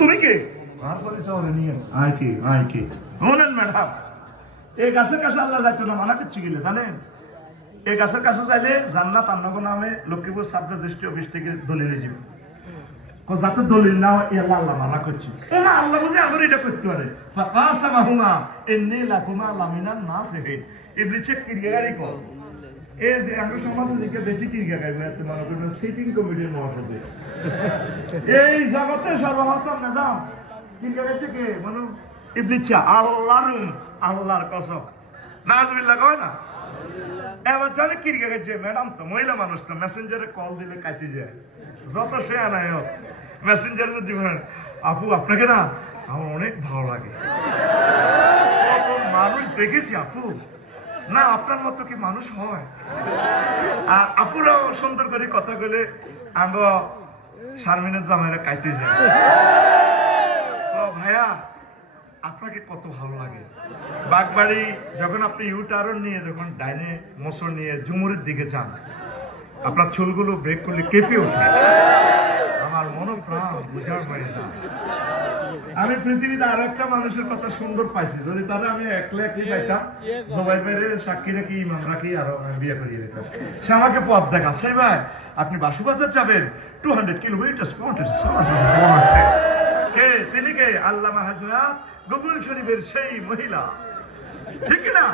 তুমি কে? আর পরিচয় ওরে নিয়ে আয় কি শোনেন ম্যাডাম, এই গাছের কাছে আল্লাহ যাইতো না, মানা করছি গেলে জানেন? এই গাছের কাছে চাইলে জান্নাত আন্নগো নামে লক্ষ্মীপুর সাব রেজিস্ট্রি অফিস থেকে দলিল যাবে। যাতে দলিল না হয় আল্লাহ আল্লাহ মানা করছি, ও মা আল্লাহ বুঝে আবার এটা করতে পারে। ফাকাসামাহুমা ইন্নী লাকুমা লামিনান নাসিহিন। ইবলিসে কিরগারি কর এই যে আমরা সমাজে যে বেশি কিরগা গাইবে এত মনে করবেন সিটিং কমিটির মহাসচিব। এই জগতে সর্বপ্রথম নিজাম কিরগা গাইছে কে? মানে ইবলিস। আল্লাহর কসম নাজবিল্লাহ কয় না। এবার জানে কিরগা গাইছে ম্যাডাম তো মহিলা মানুষ তো মেসেঞ্জারে কল দিলে কাটি যায়, যত সে আনায় হোক মেসেঞ্জারে যদি বলেন আপু আপনাকে না আমার অনেক ভালো লাগে, মানুষ দেখেছি আপু, না আপনার মতো কি মানুষ হয়? আর আপুরাও সুন্দর করে কথা বলে আঙ্গ শারমিনের জামাইরা কাইতে যায়। ও ভাইয়া আপনাকে কত ভালো লাগে। বাগবাড়ি যখন আপনি ইউটার্ন নিয়ে যখন ডাইনে মোসর নিয়ে ঝুমুরের দিকে যান, আপনার চুলগুলো ব্রেক করলে কেঁপে ওঠে, আমার মনোপ্রাণ বুঝার হয়ে যায়। আমি পৃথিবীতে আরো একটা মানুষের কথা সুন্দর পাইছি, যদি তারা আমি একলা পাইতাম সবাই বাইরে সাক্ষী রাখি ইমাম রাখি আরো বিয়ে করিয়ে দিতাম। সে আমাকে পথ দেখা, সেই ভাই আপনি বাসুবাজার যাবেন 200 কিলোমিটার কে? তিনি কে? আল্লামা হযরত গবুল শরীফের সেই মহিলা, ঠিক না?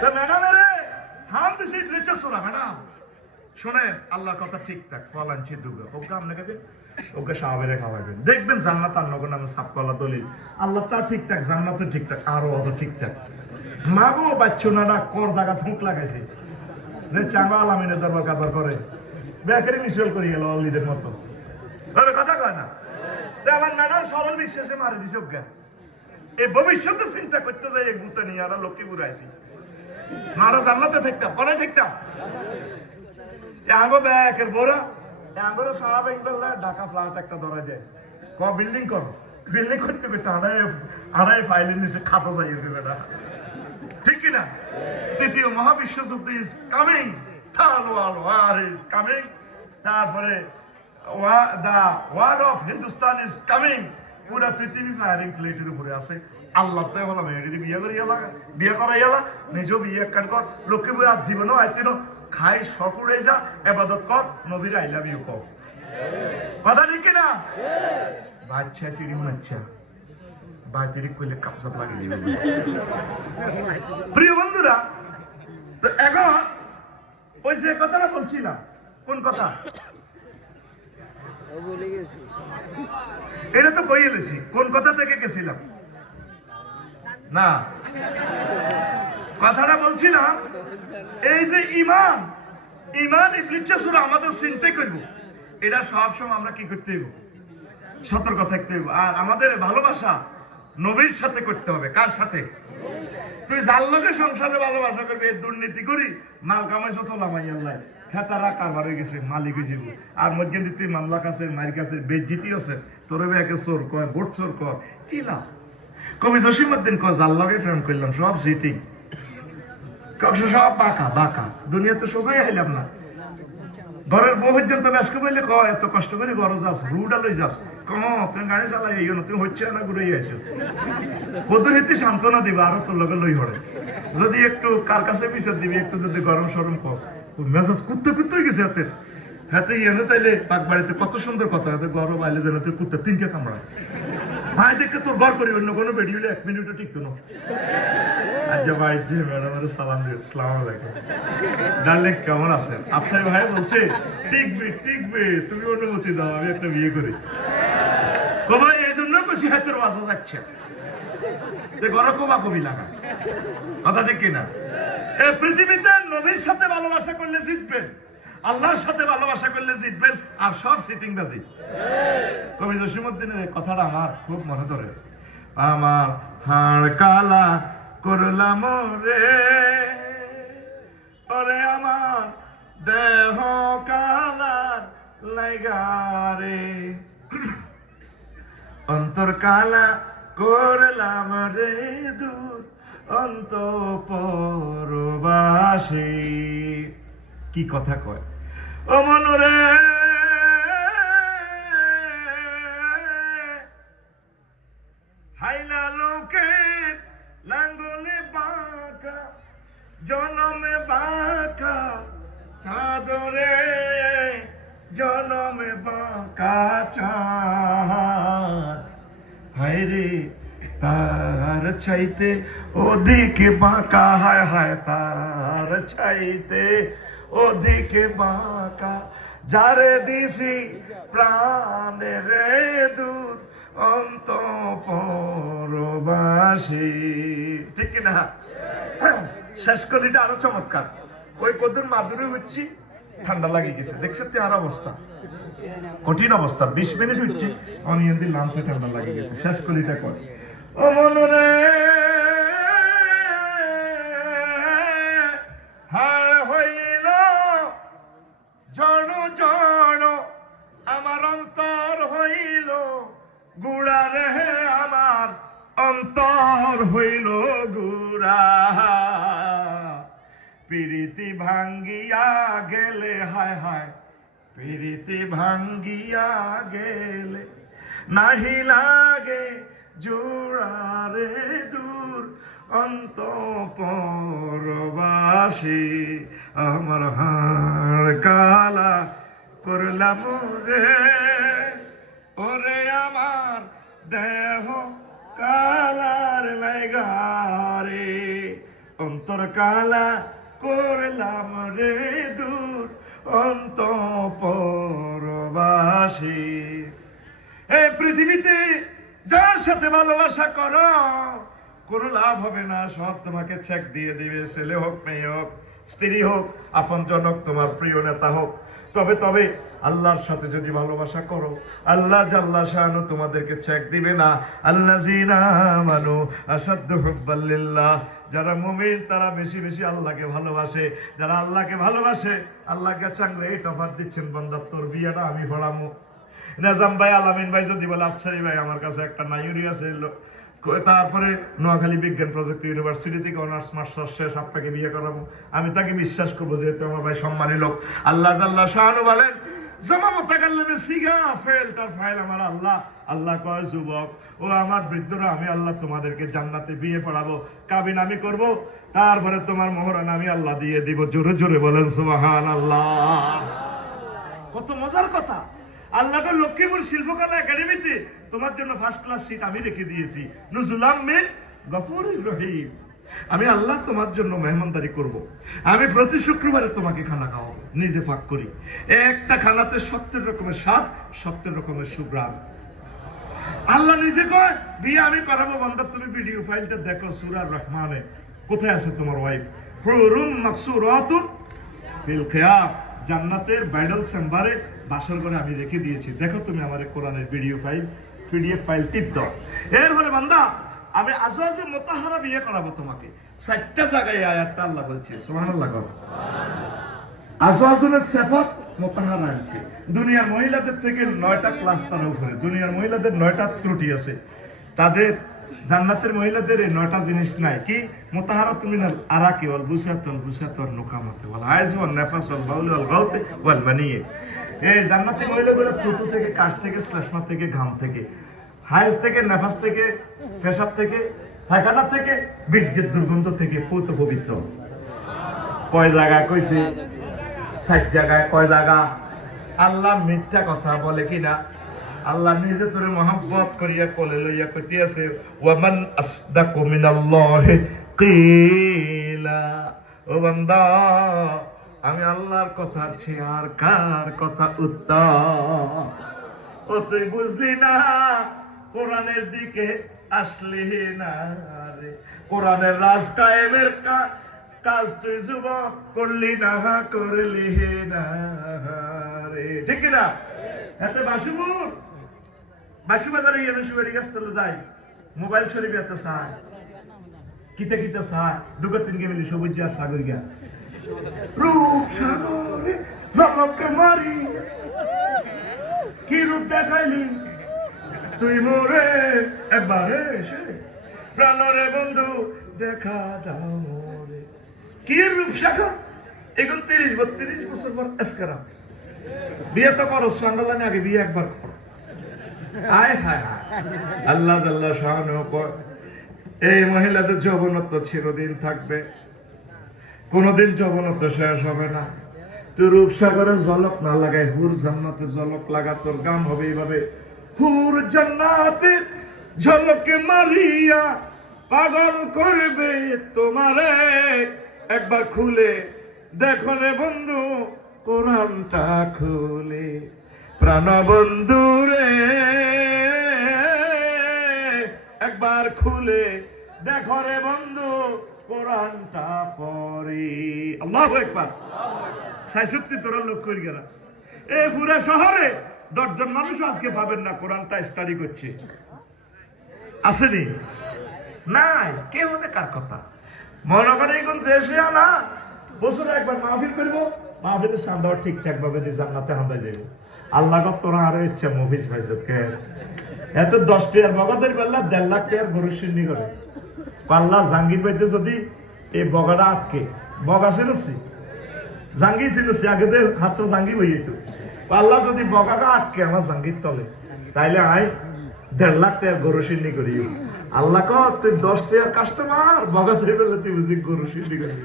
তো ম্যাডাম রে হাম বেশি লেচা শোনা ম্যাডাম শোনেন, আল্লাহর কথা ঠিকঠাক ফলাঞ্চি দুবে ওকে আপনাকে ওকে সাহাবেরে খাওয়াবেন, দেখবেন জান্নাত আন্নগো নামে সাপকলা দলিল। আল্লাহ তার ঠিকঠাক, জান্নাত ঠিকঠাক, আরো অত ঠিকঠাক। মাগো বাচ্চুনারা কর জায়গা থুঁক লাগাইছে যে চাঙ্গা আলামিনের দরবার কাবার করে বেকারি মিশল করে গেল অলিদের মতো, কথা কয় না? আমার ম্যাডাম সরল বিশ্বাসে মারে দিছে জ্ঞান। এই ভবিষ্যতে চিন্তা করতে যাই এক গুতে নিয়ে আমরা লক্ষ্মীপুর আইছি, মারা জান্নাতে থাকতাম, পরে থাকতাম। আঙ্গো ব্যাকের বড়া আঙ্গরে সারা ব্যাংক বললে ঢাকা ফ্ল্যাট একটা ধরা যায়, ক বিল্ডিং করো, বিল্ডিং করতে করতে আড়াই ফাইলের নিচে খাতো চাইয়ে দেবে না, ঠিক কিনা? তৃতীয় মহাবিশ্বযুদ্ধ is coming, third world war is coming, তারপরে the war of Hindustan is coming. পুরা পৃথিবী ফায়ারিং প্লেটের উপরে আছে। আল্লাহ তো বলা মেয়েটি বিয়ে করি বিয়ে করাই এলা, নিজেও বিয়ে একখান কর, লক্ষ্মীপুর আর জীবনও আইতিল খাই সকলে যা এবাদত কর, নবীর আই লাভ ইউ কর, কথা ঠিক কিনা? বাচ্চা সিঁড়ি বাচ্চা বাইরে কইলে কাপসাপ লাগিয়ে দিবে। প্রিয় বন্ধুরা, তো এখন ওই যে কথাটা বলছিলাম, কোন কথা? এটা তো বই এলেছি, কোন কথা থেকে গেছিলাম না, কথাটা বলছিলাম এই যে ইমান ইবলিসের সূরা আমাদের চিন্তা করব, এটা সবসময় আমরা কি করতে হইব? সতর্ক থাকতে হইব। আর আমাদের ভালোবাসা নবীর সাথে করতে হবে। কার সাথে? তুই যার লোকের সংসারে ভালোবাসা করবি, এই দুর্নীতি করি মাল কামাইছো তো লামাই আল্লাহ খেতারা কারবার হয়ে গেছে, মালিক হয়ে যাবো। আর মধ্যে তুই মামলা কাছে মায়ের কাছে বেজ্জিতি আছে, তোর একে চোর কয়, ভোট চোর কর, কি লাভ? কবি জসিমউদ্দিন কয় যার লগে প্রেম করলাম সব সিটিং, সব বাঁকা দুনিয়াতে সোজাই আইলাম না। ঘরের বউ পর্যন্ত ব্যস্ত বললে কয় এত কষ্ট করে ঘর যাস, রুটা লই যাস, কম তুমি গাড়ি চালাই এই না, তুমি হচ্ছে না ঘুরে আইছো, কদর হেতে সান্ত্বনা দিবা আরো তোর লগে লই হরে। যদি একটু কার কাছে বিচার দিবি, একটু যদি গরম সরম কর, মেজাজ কুত্তে হয়ে গেছে হাতে হাতে এনে চাইলে পাক বাড়িতে কত সুন্দর কথা, হাতে গরম আইলে যেন তুই কুত্তে তিনকে কামড়ায়। ভাই দেখে তোর ঘর করি অন্য কোনো বেডি হলে 1 মিনিটও টিকতো না। আচ্ছা ভাই জি ম্যাডাম সালাম দিয়ে সালাম আলাইকুম ডার্লিং কেমন আছেন? আপনার ভাই বলছে টিকবে তুমি অনুমতি দাও আমি একটা বিয়ে করি। ভাই এই জন্য বেশি হাতের বাসা যাচ্ছে, ঘর কমা কবি লাগা, কথা ঠিক কিনা? এই পৃথিবীতে নবীর সাথে ভালোবাসা করলে জিতবেন, আল্লাহর সাথে ভালোবাসা করলে জিতবেন, আর সব সিটিং বাজি। কবি জসিমউদ্দিনের কথাটা আমার খুব মনে ধরে। আমার হাড় কালা করলাম রে ওরে, আমার দেহ কালার লাইগারে, অন্তর কালা করলাম রে দূর অন্তঃপরবাসী। কি কথা কয় ও মনরে, লোকে লাঙ্গলে বাঁকা জনমে বাঁকা চাঁদরে জনমে বাঁকা চাঁদ হায়রে তার চাইতে ওদিকে বাঁকা হায় হায় তার চাইতে ওদিকে বাঁকা যারে দিছি প্রাণের দূর অন্তঃপরবাসী ঠিক না শেষ কলিটা আরো চমৎকার ওই কদুর মাদুরে হচ্ছি ঠান্ডা লাগে গেছে দেখছেন আর অবস্থা কঠিন অবস্থা 20 মিনিট হচ্ছে অনিয়ন্ত্রিত লাঞ্চে ঠান্ডা লাগে গেছে শেষ কলিটা করে ও মনরে হায় হইল জড় জড় আমার অন্তর হইল গুড়া রে আমার অন্তর হইল গুড়া প্রীতি ভাঙ্গিয়া গেলে হায় হায় প্রীতি ভাঙ্গিয়া গেলে নাহি লাগে জোড়ারে দূর অন্তঃপরবাসী আমার হাড় কালা করলাম রে ওরে আমার দেহ কালার লাগারে অন্তর কালা করলাম রে দূর অন্তঃপরবাসী এই পৃথিবীতে যার সাথে ভালোবাসা করো কোনো লাভ হবে না সব তোমাকে চেক দিয়ে দিবে ছেলে হোক মেয়ে হোক স্ত্রী হোক আপনজন হোক তোমার প্রিয় নেতা হোক তবে তবে আল্লাহর সাথে যদি ভালোবাসা করো আল্লাহ জাল্লা শানু তোমাদেরকে চেক দিবে না আল্লাযিনা আমানু আশাদ্দু হুব্বাল লিল্লাহ যারা মুমিন তারা বেশি বেশি আল্লাহকে ভালোবাসে যারা আল্লাহকে ভালোবাসে আল্লাহকে চাংরে এই তফাৎ দিচ্ছেন বান্দা তোর বিয়েটা আমি পড়ামু নাজাম ভাই আলামিন ভাই যদি বলে আফসারি ভাই আমার কাছে একটা নাইরি আছে তারপরে নোয়াখালী বিজ্ঞান প্রযুক্তি ইউনিভার্সিটি থেকে অনার্স মাস্টার্স শেষ আপনাকে বিয়ে করাবো আমি তাকে বিশ্বাস করবো যেহেতু আমার ভাই সম্মানী লোক আল্লাহ জাল্লা শানু বলেন জমা মোতাকাল্লিমে সিগা ফেল তার ফাইল আমার আল্লাহ আল্লাহ কয় যুবক ও আমার বৃদ্ধরা আমি আল্লাহ তোমাদেরকে জান্নাতে বিয়ে পড়াবো কাবিন আমি করব তারপরে তোমার মোহরানা আমি আল্লাহ দিয়ে দিব জোরে জোরে বলেন সুবহানাল্লাহ কত মজার কথা আল্লাহর লক্ষ্মীপুর শিল্পকলা একাডেমিতে তোমার জন্য ফার্স্ট ক্লাস সিট আমি রেখে দিয়েছি নুজুলাম মিন গফুরির রহিম আমি আল্লাহ তোমার জন্য মেহমানদারি করব আমি প্রতি শুক্রবারে তোমাকে খানা খাওয়াবো নিজে পাক করি একটা খানাতে 70 রকমের স্বাদ 70 রকমের সুগ্রাম আল্লাহ নিজে কয় বিয়ে আমি করাবো বান্দা তুমি ভিডিও ফাইলটা দেখো সূরা রহমানে কোথায় আছে তোমার ওয়াইফ হুরুম মাকসুরাতুন ফিল খিয়াম জান্নাতের ব্রাইডাল চেম্বারে বাসর করে আমি রেখে দিয়েছি দেখো তুমি আমার কোরআনের ভিডিও ফাইল পিডিএফ ফাইল টিপ দাও এরপরে বান্দা আমি আজওয়াজে মুতাহারা বিয়ে করাবো তোমাকে 4টা জায়গায় আয়াতটা আল্লাহ বলছে সুবহানাল্লাহ আজওয়াজের সিফাত মুতাহারা আছে দুনিয়ার মহিলাদের থেকে 9টা ক্লাস তার উপরে দুনিয়ার মহিলাদের 9টা ত্রুটি আছে তাদের জান্নাতের মহিলাদের এই 9টা জিনিস নাই কি মুতাহারাতুন মিনাল আরাকি ওয়াল বুসাতুন নুকামাতে ওয়াল আইজ ওয়াল নাফাস ওয়াল বাউল ওয়াল গাউত ওয়াল মানিয়ে এই জান্নাতি মহিলাগুলো থুতু থেকে কাশ থেকে শ্লেষ্মা থেকে ঘাম থেকে হাইজ থেকে নাফাস থেকে পেশাব থেকে পায়খানা থেকে বীর্যের দুর্গন্ধ থেকে পুত পবিত্র কয় জায়গা কইছে 60 জায়গায় কয় জায়গা আল্লাহ মিথ্যা কথা বলে কিনা আল্লাহ নিজে তোরে মহব্বত করিয়া কোলে লইয়া কইতে আছে ওয়ামান আসদাকু মিনাল্লাহি কিলা ও বান্দা আমি আল্লাহর কথা চেয়ে আর কার কথা উত্তম ও তুই বুঝলি না কোরআনের দিকে আসলি না রে কোরআনের রাজ কায়েমের কাজ তুই যুবক করলি না করলি না রে ঠিক না এতে বাসুবাজারে গিয়ে সুবারি গাছ তলে যাই মোবাইল শরীফ এত চায় কিতে কিতে চায় 2-3 কে মিলি সবুজ আর সাগর গিয়া রূপ সাগরে জলকে মারি কি রূপ দেখাইলি তুই মোরে একবারে এসে প্রাণরে বন্ধু দেখা দাও মোরে কি রূপ সাগর এখন 30-32 বছর পর এসকারা বিয়ে তো করো সান্ডালানে আগে বিয়ে একবার করো আয় হায় হায় আল্লাহ জাল্লা শানু এই মহিলাদের যৌবনত্ব চিরদিন থাকবে, কোনদিন যৌবনত্ব শেষ হবে না। তুই রূপসাগরে ঝলক না লাগাই হুর জান্নাতে ঝলক লাগা, তোর গান হবে এইভাবে। হুর জান্নাতের ঝলকে মারিয়া পাগল করবে তোমারে, একবার খুলে দেখো রে বন্ধু কোরআনটা খুলে, প্রাণ বন্ধু রে একবার খুলে দেখো রে বন্ধু কোরআনটা পড়ি। আল্লাহু আকবার। ৬৬ তোরা লোক করি গেলা এই পুরা শহরে ১০ জন মানুষ আজকে পাবেন না কোরআনটা স্টাডি করছে, আসেনি? নাই কেউ কার কথা মনে করে এখন এসে আনা বছরে একবার মাহফিল করবো, মাহফিলের সান্দাও ঠিকঠাক ভাবে জান্নাতে হাঁদা যাইব। আল্লাহ তোরা আরো ইচ্ছা মফিজ পাইছ কে এত ১০ টাকার বগাদের বেলা ১.৫ লাখ টাকার গরু সিন্নি করে পাল্লা জাঙ্গির পাইতে যদি এই বগাটা আটকে বগা ছিল জাঙ্গি ছিল আগে হাত জাঙ্গি হয়ে যেত, পাল্লা যদি বগাটা আটকে আমার জাঙ্গির তলে তাইলে আয় ১.৫ লাখ টাকার গরু সিন্নি করি। আল্লাহ তুই ১০ টাকার কাস্টমার বগা ধরে পেলে তুই বুঝি গরু সিন্নি করি।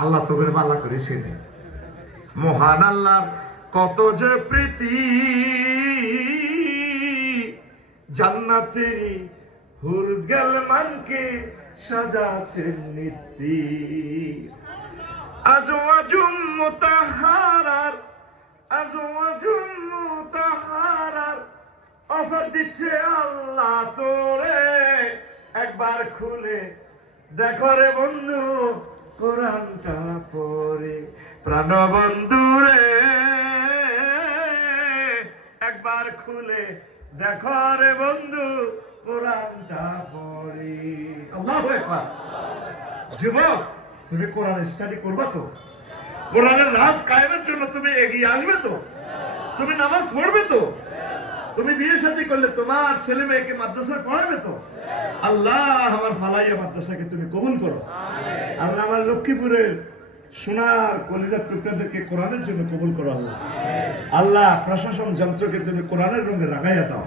আল্লাহ তোকে পাল্লা করেছে মহান আল্লাহ কত যে প্রীতি, জান্নাতেরই হুর গেল মানকে সাজাচ্ছেন নীতি। আজো আজুম মুতাহারার আজো আজুম মুতাহারার অফার দিচ্ছে আল্লাহ তোরে, একবার খুলে দেখো রে বন্ধু কোরআনটা পড়ে, প্রাণ বন্ধু রে একবার খুলে দেখো রে বন্ধু কোরআনটা পড়ে। আল্লাহু আকবার। যুবক তুমি কোরআন স্টাডি করবে তো? কোরআনের রাজ কায়েমের জন্য তুমি এগিয়ে আসবে তো? তুমি নামাজ পড়বে তো? তুমি বিয়ে শাদী করলে তোমার ছেলে মেয়েকে মাদ্রাসায় পড়াবে তো? আল্লাহ আমার ফালাইয়া মাদ্রাসাকে তুমি কবুল করো। আল্লাহ আমার লক্ষ্মীপুরের সোনার কলিজার টুকরাদেরকে কোরআনের জন্য কবুল করো। আল্লাহ আল্লাহ প্রশাসন যন্ত্রকে তুমি কোরআনের রঙে রাগাইয়া দাও।